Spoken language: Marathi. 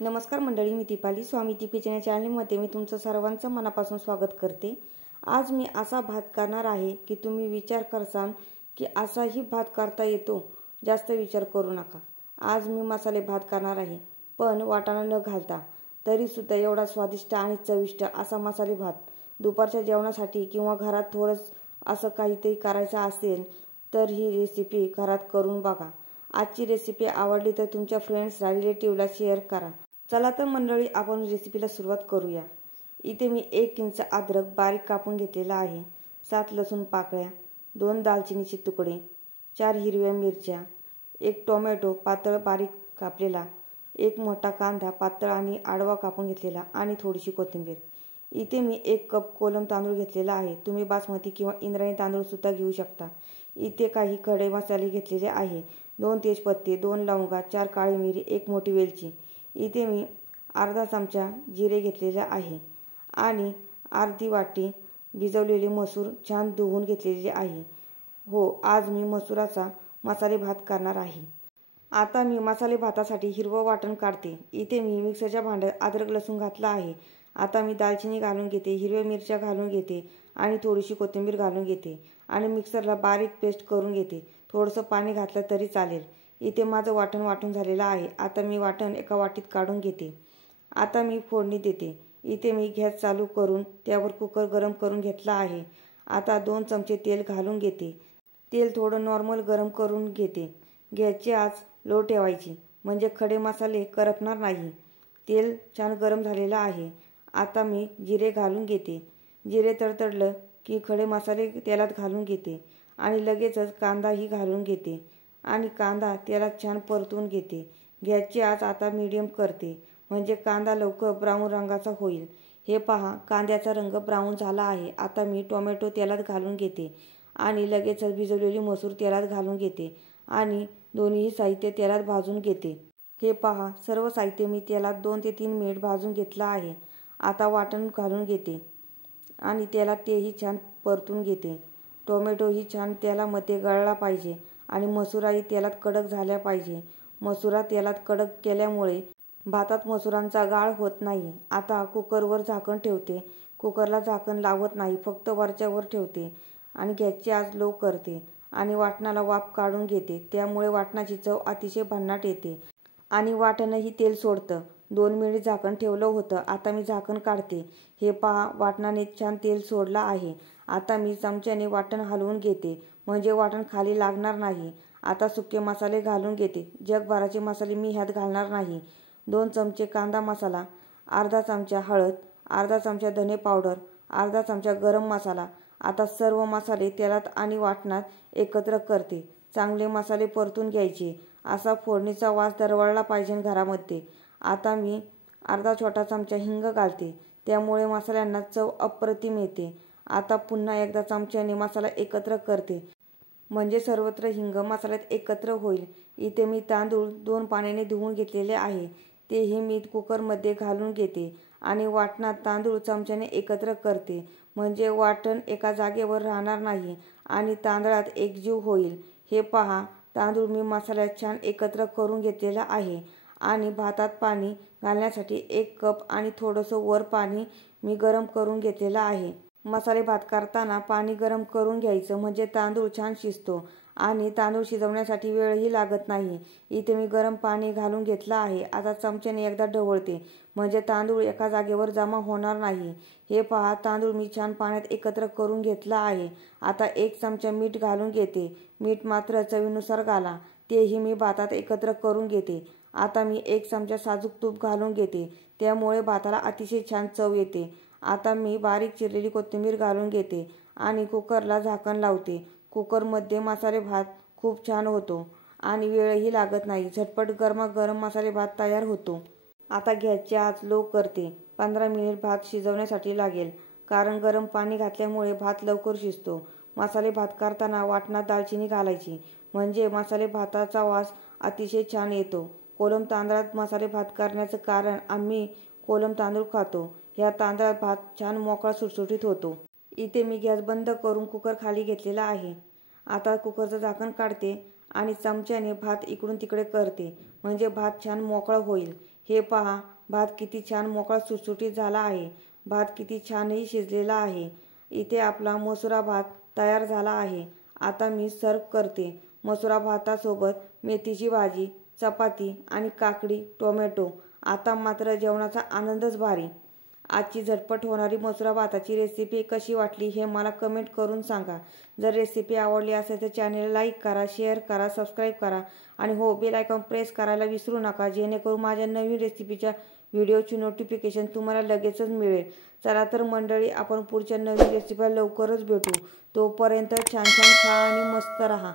नमस्कार मंडळी, मी दीपाली स्वामी दीपीच्या या चॅनलमध्ये मी तुमचं सर्वांचं मनापासून स्वागत करते। आज मी असा भात करणार आहे की तुम्ही विचार करसाल की असाही भात करता येतो। जास्त विचार करू नका। आज मी मसाले भात करणार आहे, पण वाटाणा न घालता, तरी सुद्धा एवढा स्वादिष्ट आणि चविष्ट असा मसाले भात दुपारच्या जेवणासाठी किंवा घरात थोडंच असं काहीतरी करायचं असेल तर ही रेसिपी घरात करून बघा। आजची रेसिपी आवडली तर तुमच्या फ्रेंड्स रिलेटिव्हला शेअर करा। चला तर मंडळी, आपण रेसिपीला सुरुवात करूया। इथे मी 1 इंच अद्रक बारीक कापून घेतलेला आहे, 7 लसूण पाकळ्या, 2 दालचिनीचे तुकडे, 4 हिरव्या मिरच्या, 1 टोमॅटो पातळ बारीक कापलेला, 1 मोठा कांदा पातळ आणि आडवा कापून घेतलेला आणि थोडीशी कोथिंबीर। इथे मी 1 कप कोलम तांदूळ घेतलेला आहे, तुम्ही बासमती किंवा इंद्रायणी तांदूळ सुद्धा घेऊ शकता। इथे काही खडे मसाले घेतलेले आहे, 2 तेजपत्ते, 2 लवंगा, 4 काळी मिरी, 1 मोठी वेलची। इथे मी अर्धा चमचा जिरे घेतलेले आहे आणि अर्धी वाटी भिजवलेले मसूर छान धुवून घेतलेले आहे। हो, आज मी मसुराचा मसाले भात करणार आहे। आता मी मसाले भातासाठी हिरवं वाटण काढते। इथे मी मिक्सरच्या भांड्यात अद्रक लसूण घातला आहे। आता मी दालचिनी घालून घेते, हिरव्या मिरच्या घालून घेते आणि थोडीशी कोथिंबीर घालून घेते आणि मिक्सरला बारीक पेस्ट करून घेते। थोडंसं पाणी घातलं तरी चालेल। इथे माझं वाटण वाटून झालेलं आहे। आता मी वाटण एका वाटीत काढून घेते। आता मी फोडणी देते। इथे मी गॅस चालू करून त्यावर कुकर गरम करून घेतला आहे। आता 2 चमचे तेल घालून घेते। तेल थोडं नॉर्मल गरम करून घेते। गॅसची आच लो ठेवायची, म्हणजे खडे मसाले करपणार नाही। तेल छान गरम झालेलं आहे। आता मी जिरे घालून घेते। जिरे तडतडलं की खडे मसाले तेलात घालून घेते आणि लगेचच कांदाही घालून घेते आणि कांदा तेलात छान परतून घेते। गॅसची आच आता मीडियम करते, म्हणजे कांदा लवकर ब्राऊन रंगाचा होईल। हे पहा, कांद्याचा रंग ब्राऊन झाला आहे। आता मी टोमॅटो तेलात घालून घेते आणि लगेचच भिजवलेली मसूर तेलात घालून घेते आणि दोन्ही साहित्य तेलात भाजून घेते। हे पहा, सर्व साहित्य मी तेलात 2 ते 3 मिनिट भाजून घेतलं आहे। आता वाटण घालून घेते आणि तेलात तेही छान परतून घेते। टोमॅटोही छान तेलामध्ये गळला पाहिजे आणि मसुराही तेलात कडक झाल्या पाहिजे। मसुरा तेलात कडक केल्यामुळे भातात मसुरांचा गाळ होत नाही। आता कुकरवर झाकण ठेवते। कुकरला झाकण लावत नाही, फक्त वरच्या वर ठेवते आणि गॅसची आच लो करते आणि वाटणाला वाफ काढून घेते। त्यामुळे वाटणाची चव अतिशय भन्नाट येते आणि वाटणही तेल सोडतं। 2 मिनिट झाकण ठेवलं होतं। आता मी झाकण काढते। हे पहा, वाटणाने छान तेल सोडलं आहे। आता मी चमच्याने वाटण हलवून घेते, म्हणजे वाटण खाली लागणार नाही। आता सुके मसाले घालून घेते। जगभराचे मसाले मी ह्यात घालणार नाही। 2 चमचे कांदा मसाला, अर्धा चमचा हळद, अर्धा चमचा धने पावडर, अर्धा चमचा गरम मसाला। आता सर्व मसाले तेलात आणि वाटणात एकत्र करते। चांगले मसाले परतून घ्यायचे, असा फोडणीचा वास दरवळला पाहिजे घरामध्ये। आता मी अर्धा छोटा चमचा हिंग घालते, त्यामुळे मसाल्यांना चव अप्रतिम येते। आता पुन्हा एकदा चमच्याने मसाला एकत्र करते, म्हणजे सर्वत्र हिंग मसाल्यात एकत्र होईल। इथे मी तांदूळ 2 पाण्याने धुवून घेतलेले आहे, तेही मी कुकरमध्ये घालून घेते आणि वाटणात तांदूळ चमच्याने एकत्र करते, म्हणजे वाटण एका जागेवर राहणार नाही आणि तांदळात एकजीव होईल। हे पहा, तांदूळ मी मसाल्यात छान एकत्र करून घेतलेला आहे आणि भातात पाणी घालण्यासाठी 1 कप आणि थोडंसं वर पाणी मी गरम करून घेतलेलं आहे। मसाले भात करताना पाणी गरम करून घ्यायचं, म्हणजे तांदूळ छान शिजतो आणि तांदूळ शिजवण्यासाठी वेळही लागत नाही। इथे मी गरम पाणी घालून घेतलं आहे। आता चमच्याने एकदा ढवळते, म्हणजे तांदूळ एका जागेवर जमा होणार नाही। हे पहा, तांदूळ मी छान पाण्यात एकत्र करून घेतला आहे। आता 1 चमचा मीठ घालून घेते। मीठ मात्र चवीनुसार घाला, तेही मी भातात एकत्र करून घेते। आता मी 1 चमचा साजूक तूप घालून घेते, त्यामुळे भाताला अतिशय छान चव येते। आता मी बारीक चिरलेली कोथिंबीर घालून घेते आणि कुकरला झाकण लावते। कुकरमध्ये मसाले भात खूप छान होतो आणि वेळही लागत नाही। झटपट गरमागरम मसाले भात तयार होतो। आता गॅसची आच लो करते। 15 मिनिट भात शिजवण्यासाठी लागेल, कारण गरम पाणी घातल्यामुळे भात लवकर शिजतो। मसाले भात करताना वाटणात दालचिनी घालायची, म्हणजे मसाले भाताचा वास अतिशय छान येतो। कोलम तांदळात मसाले भात करण्याचं कारण, आम्ही कोलम तांदूळ खातो। ह्या तांदळात भात छान मोकळा सुटसुटीत होतो। इथे मी गॅस बंद करून कुकर खाली घेतलेला आहे। आता कुकरचं झाकण काढते आणि चमच्याने भात इकडून तिकडे करते, म्हणजे भात छान मोकळा होईल। हे पहा, भात किती छान मोकळा सुटसुटीत झाला आहे. भात किती छानही शिजलेला आहे. इथे आपला मसुरा भात तयार झाला आहे. आता मी सर्व करते. मसुरा भातासोबत मेथीची भाजी, चपाती आणि काकडी, टोमॅटो. आता मात्र जेवणाचा आनंदच भारी. आजची झटपट होणारी मसुरा भाताची रेसिपी कशी वाटली हे मला कमेंट करून सांगा. जर रेसिपी आवडली असेल तर चॅनलला लाईक करा, शेअर करा, सबस्क्राईब करा आणि हो, बेल आयकॉन प्रेस करायला विसरू नका, जेणेकरून माझ्या नवीन रेसिपीच्या व्हिडिओची नोटिफिकेशन तुम्हाला लगेचच मिळेल. चला तर मंडळी, आपण पुढच्या नवीन रेसिपीला लवकरच भेटू. तोपर्यंत छान छान खा आणि मस्त रहा.